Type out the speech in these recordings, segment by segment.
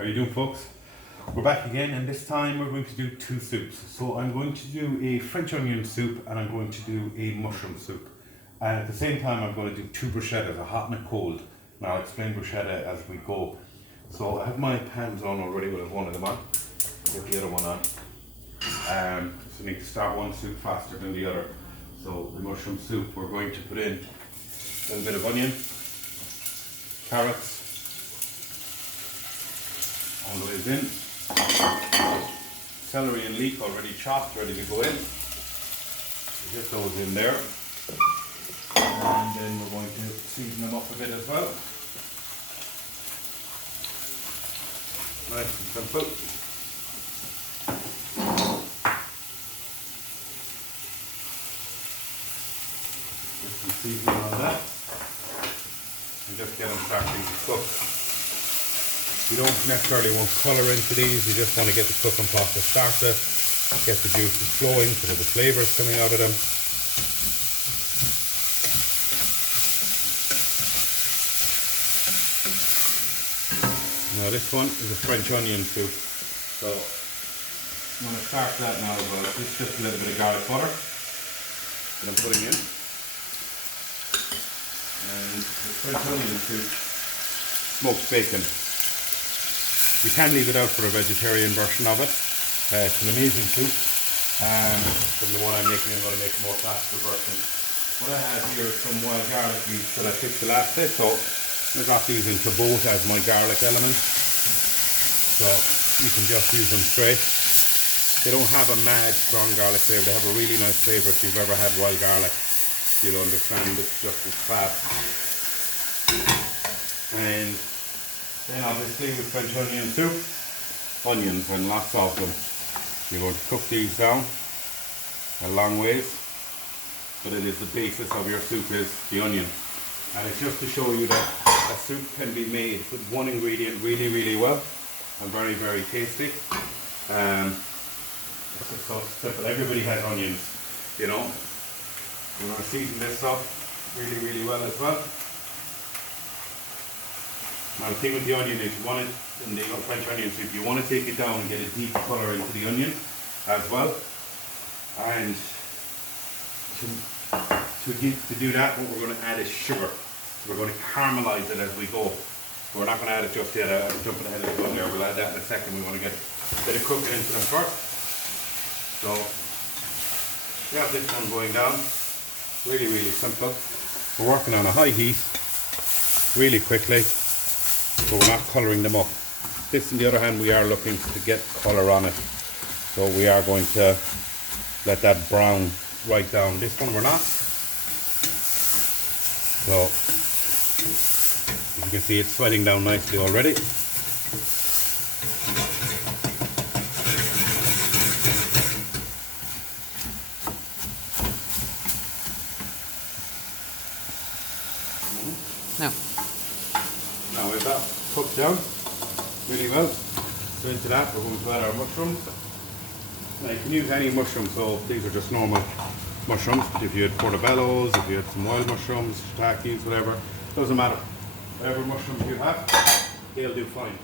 How are you doing, folks? We're back again, and this time we're going to do two soups. So I'm going to do a French onion soup and I'm going to do a mushroom soup. And at the same time I'm going to do two bruschettas, a hot and a cold. And I'll explain bruschetta as we go. So I have my pans on already, we'll have one of them on. Get the other one on. So I need to start one soup faster than the other. So the mushroom soup, we're going to put in a little bit of onion, carrots, all the ways in. Celery and leek already chopped, ready to go in. So get those in there. And then we're going to season them up a bit as well. Nice and simple. Get some seasoning on that. And just get them starting to cook. You don't necessarily want colour into these, you just want to get the cooking process started, get the juices flowing so that the flavour is coming out of them. Now this one is a French onion soup, so I'm going to start that now as well. This is just a little bit of garlic butter that I'm putting in. And the French onion soup, smoked bacon. You can leave it out for a vegetarian version of it. It's an amazing soup. From the one I'm making, I'm going to make a more classical version. What I have here is some wild garlic leaves that I picked the last day, so I got these into both as my garlic element. So you can just use them straight. They don't have a mad strong garlic flavour, they have a really nice flavour. If you've ever had wild garlic, you'll understand it's just as fab. And then obviously with French onion soup, onions and lots of them. You're going to cook these down a long ways, but it is the basis of your soup is the onion. And it's just to show you that a soup can be made with one ingredient really well and very tasty. It's just so simple. Everybody has onions, you know. We're going to season this up really well as well. Now the thing with the onion is, you want it, in the French onion soup, you want to take it down and get a deep colour into the onion as well. And to do that, what we're going to add is sugar. We're going to caramelise it as we go. We're not going to add it just yet. I'm jumping ahead of the gun there. We'll add that in a second. We want to get a bit of cooking into them first. So we have this one going down. Really simple. We're working on a high heat, really quickly. So we're not colouring them up. This on the other hand, we are looking to get colour on it. So we are going to let that brown right down. This one we're not. So you can see it's sweating down nicely already. No. Now we've got cooked down really well. So into that we're going to add our mushrooms. Now you can use any mushroom, so these are just normal mushrooms. But if you had portobellos, if you had some wild mushrooms, shiitakes, whatever, doesn't matter. Whatever mushrooms you have, they'll do fine.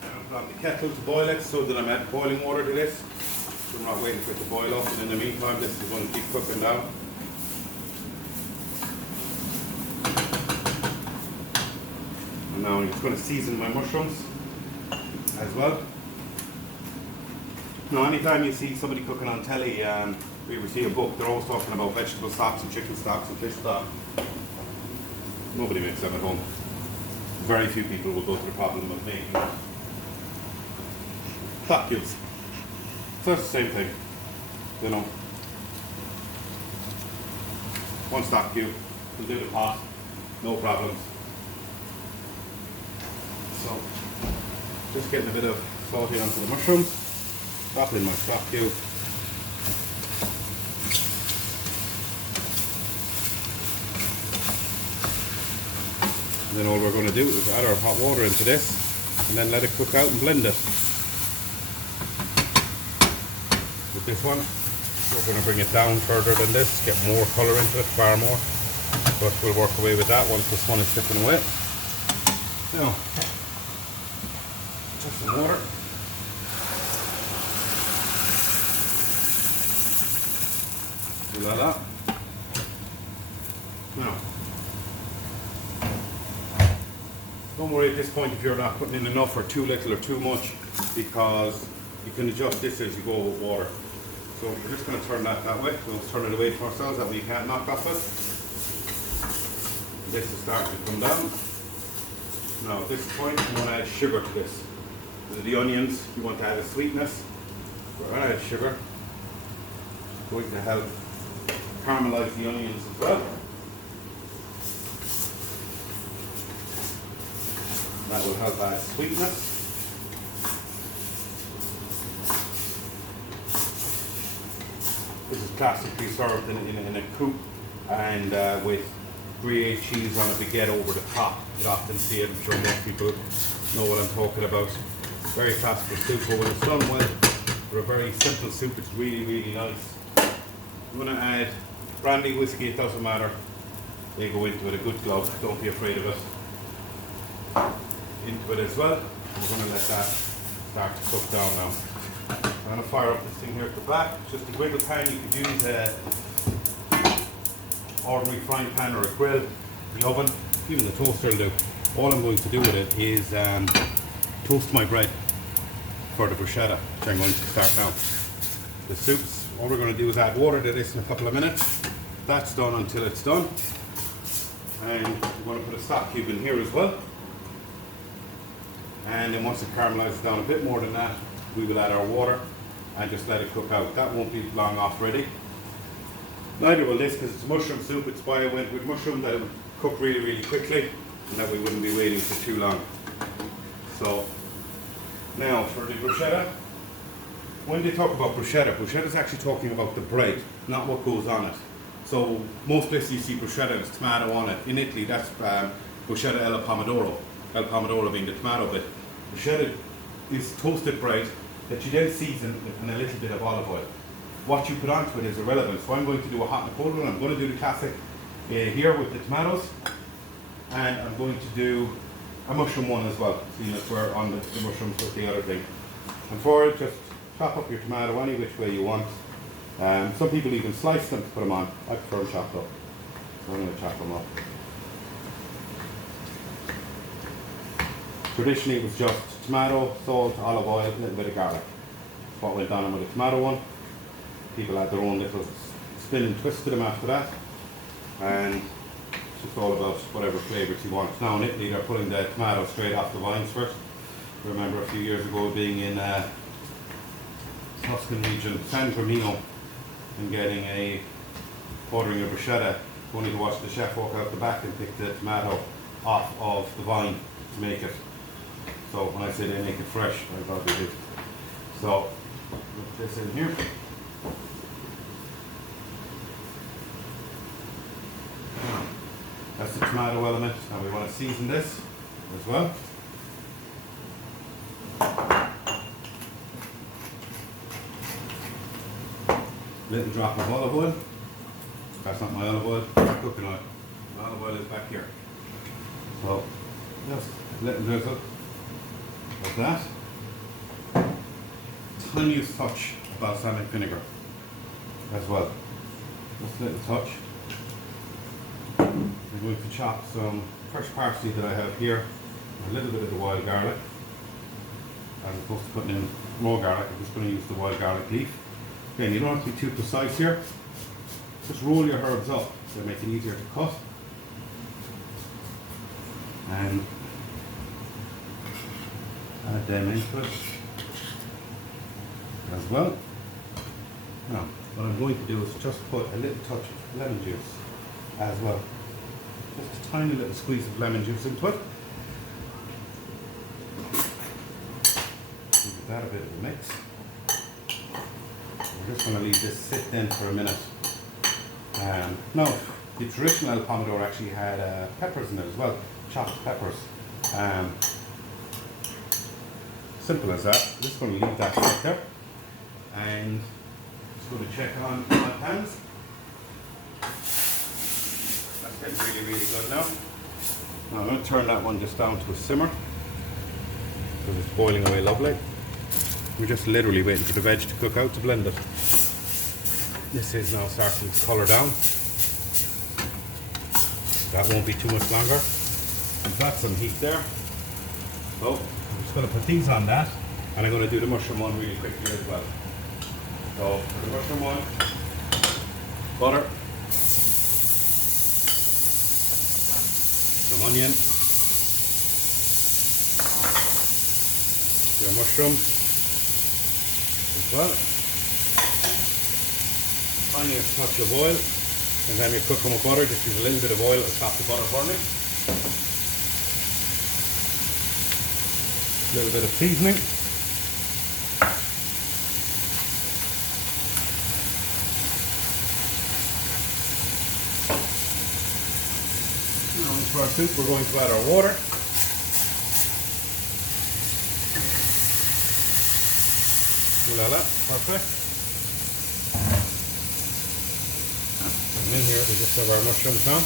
Now I've got the kettle to boil it so that I'm adding boiling water to this. So I'm not waiting for it to boil up, and in the meantime this is going to keep cooking down. And now I'm just going to season my mushrooms as well. Now anytime you see somebody cooking on telly, we see a book, they're always talking about vegetable stocks and chicken stocks and fish stock. Nobody makes them at home. Very few people will go through the problem of making stock cubes. So it's the same thing, you know. One stock cube, will do the pot, no problems. So, just getting a bit of salty onto the mushrooms, drop in my stock cube. And then all we're going to do is add our hot water into this and then let it cook out and blend it. With this one, we're going to bring it down further than this, get more colour into it, far more. But we'll work away with that once this one is cooking away. Now, just some water. Like that. Now, don't worry at this point if you're not putting in enough or too little or too much, because you can adjust this as you go with water. So we're just going to turn that way. We'll turn it away from ourselves, that way you can't knock off it. This is starting to come down. Now at this point you want to add sugar to this. The onions, you want to add a sweetness. We're going to add sugar. It's going to help caramelize the onions as well. That will help add sweetness. This is classically served in a coupe and with Gruyere cheese on a baguette over the top. You often see it. I'm sure most people know what I'm talking about. Very classical soup, but when it's done well, for a very simple soup, it's really, really nice. I'm going to add brandy, whiskey, it doesn't matter. They go into it, a good glove, don't be afraid of it. Into it as well. We're going to let that start to cook down now. I'm going to fire up this thing here at the back. Just a griddle pan, you could use an ordinary frying pan or a grill, the oven, even the toaster will do. All I'm going to do with it is toast my bread for the bruschetta, which I'm going to start now. The soups, all we're going to do is add water to this in a couple of minutes. That's done until it's done. And we're going to put a stock cube in here as well. And then once it caramelizes down a bit more than that, we will add our water and just let it cook out. That won't be long off ready. Neither will this, because it's mushroom soup. It's why I went with mushroom, that it would cook really, really quickly and that we wouldn't be waiting for too long. So now for the bruschetta. When they talk about bruschetta, bruschetta is actually talking about the bread, not what goes on it. So most places you see bruschetta, there's tomato on it. In Italy, that's bruschetta al pomodoro. El pomodoro being the tomato bit. Bruschetta is toasted bread that you then season in a little bit of olive oil. What you put onto it is irrelevant. So I'm going to do a hot and cold one. I'm going to do the classic here with the tomatoes, and I'm going to do a mushroom one as well. So you know, we're on the mushrooms with the other thing. And for it, just chop up your tomato any which way you want. Some people even slice them to put them on. I prefer them chopped up. So I'm going to chop them up. Traditionally it was just tomato, salt, olive oil, a little bit of garlic. That's what went on with the tomato one. People had their own little spin and twist to them after that. And it's just all about whatever flavours you want. Now in Italy they're pulling the tomato straight off the vines first. I remember a few years ago being in Tuscan region, San Gimignano, and ordering a bruschetta, only to watch the chef walk out the back and pick the tomato off of the vine to make it. So when I say they make it fresh, I thought they did. So put this in here. That's the tomato element. Now we want to season this as well. Little drop of olive oil. That's not my olive oil, it's cooking oil. My olive oil is back here. So just a little drizzle of that. Tiniest touch of balsamic vinegar as well. Just a little touch. I'm going to chop some fresh parsley that I have here, a little bit of the wild garlic. As opposed to putting in raw garlic, I'm just going to use the wild garlic leaf. Again, you don't have to be too precise here. Just roll your herbs up to make it easier to cut. And add them into it as well. Now, what I'm going to do is just put a little touch of lemon juice as well. Just a tiny little squeeze of lemon juice into it. Give that a bit of a mix. We're just going to leave this sit then for a minute. Now, the traditional El Pomodoro actually had peppers in it as well, chopped peppers. Simple as that. I'm just going to leave that sit there. And just going to check on my pans. That's getting really, really good now. Now I'm going to turn that one just down to a simmer. because it's boiling away lovely. We're just literally waiting for the veg to cook out to blend it. This is now starting to colour down. That won't be too much longer. We've got some heat there. So I'm just going to put these on that, and I'm going to do the mushroom one really quickly as well. So for the mushroom one, butter, some onion, your mushroom as well, tiniest touch of oil, and then you're cooking with butter, just use a little bit of oil to stop the butter burning. A little bit of seasoning. Now into our soup we're going to add our water. Voila, perfect. And in here we just have our mushrooms now.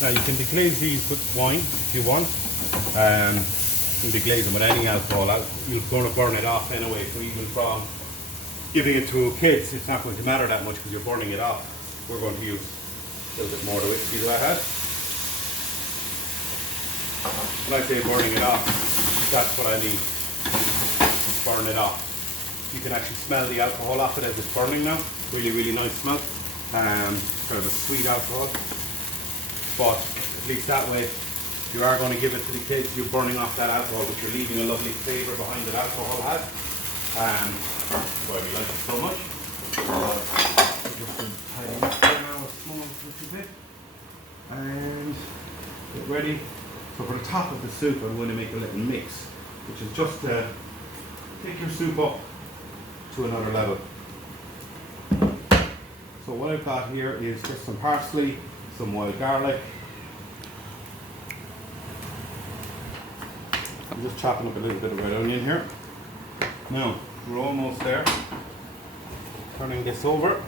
Now you can deglaze these with wine if you want. You can deglaze them with any alcohol. You're going to burn it off anyway, so even from giving it to kids it's not going to matter that much because you're burning it off. We're going to use a little bit more of the whiskey that I had. When I say burning it off, that's what I mean. Burn it off. You can actually smell the alcohol off it as it's burning now. Really, really nice smell. Sort of a sweet alcohol. But at least that way, if you are going to give it to the kids, you're burning off that alcohol, but you're leaving a lovely flavour behind that alcohol has. That's why we like it so much. Just tidy up there now a small little bit. And get ready. So for the top of the soup, I'm going to make a little mix, which is just to take your soup up to another level. So what I've got here is just some parsley, some wild garlic. I'm just chopping up a little bit of red onion here. Now, we're almost there. Turning this over,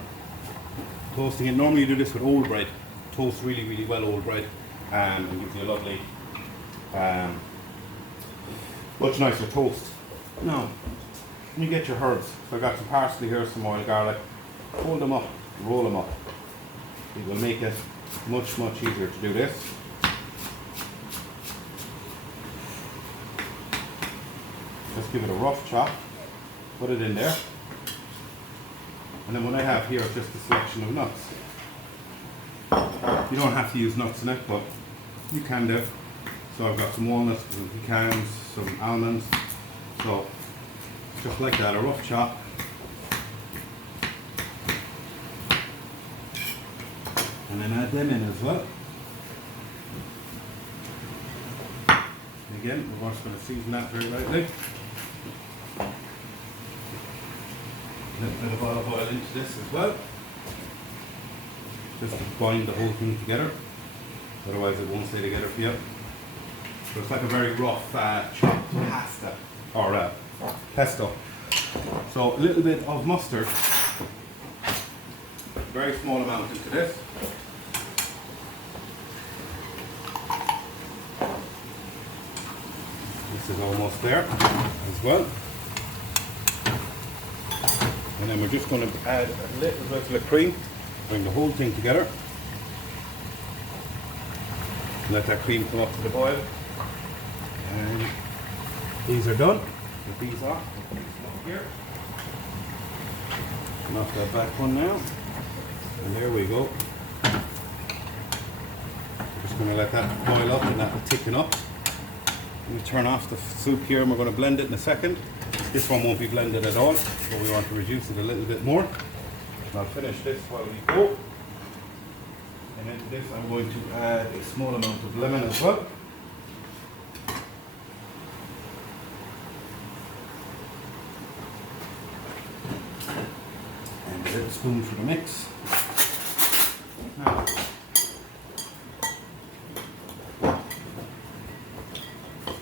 toasting it. Normally you do this with old bread. Toast really, really well old bread, and gives you a lovely, much nicer toast. Now, when you get your herbs, so I got some parsley here, some wild garlic. Hold them up, roll them up. It will make it much, much easier to do this. Just give it a rough chop, put it in there. And then what I have here is just a selection of nuts. You don't have to use nuts in it, but you can do. So I've got some walnuts, some pecans, some almonds. So just like that, a rough chop. And then add them in as well. And again, we're just going to season that very lightly. A little bit of olive oil into this as well, just to bind the whole thing together, otherwise it won't stay together for you. So it's like a very rough chopped pasta, or pesto. So a little bit of mustard, very small amount into this. This is almost there as well. And then we're just going to add a little bit of cream, bring the whole thing together. Let that cream come up to the boil. And these are done. Get these off. Put these up here. Come off that back one now. And there we go. We're just going to let that boil up and that will thicken up. We turn off the soup here and we're going to blend it in a second. This one won't be blended at all, but we want to reduce it a little bit more. I'll finish this while we go. And into this I'm going to add a small amount of lemon as well. And a little spoon for the mix.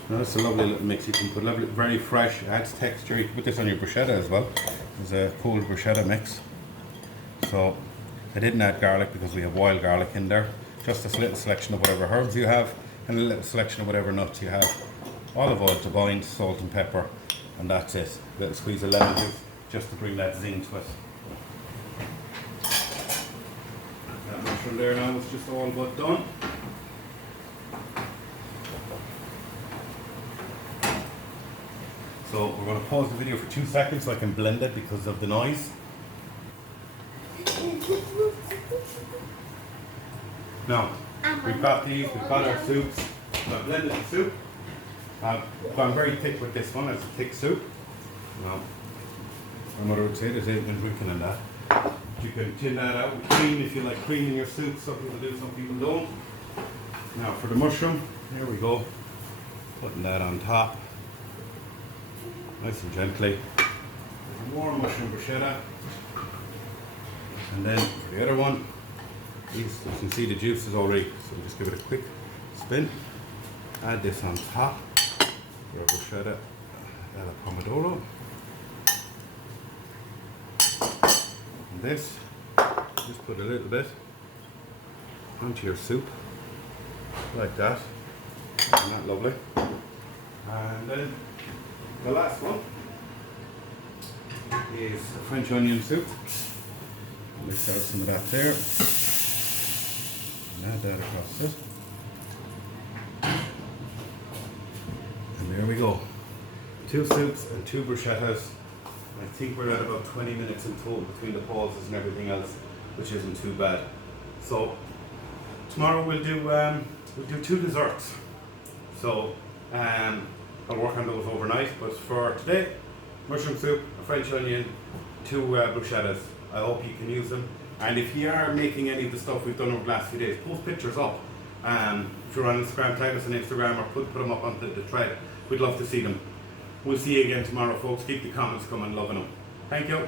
Now that's a lovely little mix. You can put lovely, very fresh, adds texture. You can put this on your bruschetta as well. There's a cold bruschetta mix. So I didn't add garlic because we have wild garlic in there. Just a little selection of whatever herbs you have. and a little selection of whatever nuts you have. Olive oil to bind, salt and pepper, and that's it. A little squeeze of lemon juice just to bring that zing to it. That mushroom there now is just all but done. So we're going to pause the video for 2 seconds so I can blend it because of the noise. Now, we've got these, we've got our soups. I've blended the soup. I've gone very thick with this one, it's a thick soup. Now, my mother would say there's ain't been drinking in that. You can tin that out with cream if you like cream in your soup. Some people do, some people don't. Now for the mushroom, here we go. Putting that on top. Nice and gently. More mushroom bruschetta. And then for the other one, these, you can see the juice is already, so just give it a quick spin. Add this on top. Your bruschetta alla pomodoro. And this, just put a little bit onto your soup, like that. Isn't that lovely? And then the last one is a French onion soup. Mix out some of that there. And add that across it. And there we go. 2 soups and 2 bruschettas. I think we're at about 20 minutes in total between the pauses and everything else, which isn't too bad. So tomorrow we'll do 2 desserts. So I'll work on those overnight, but for today, mushroom soup, a French onion, 2 bruschettas. I hope you can use them. And if you are making any of the stuff we've done over the last few days, post pictures up. If you're on Instagram, tag us on Instagram or put them up onto the thread. We'd love to see them. We'll see you again tomorrow, folks. Keep the comments coming, loving them. Thank you.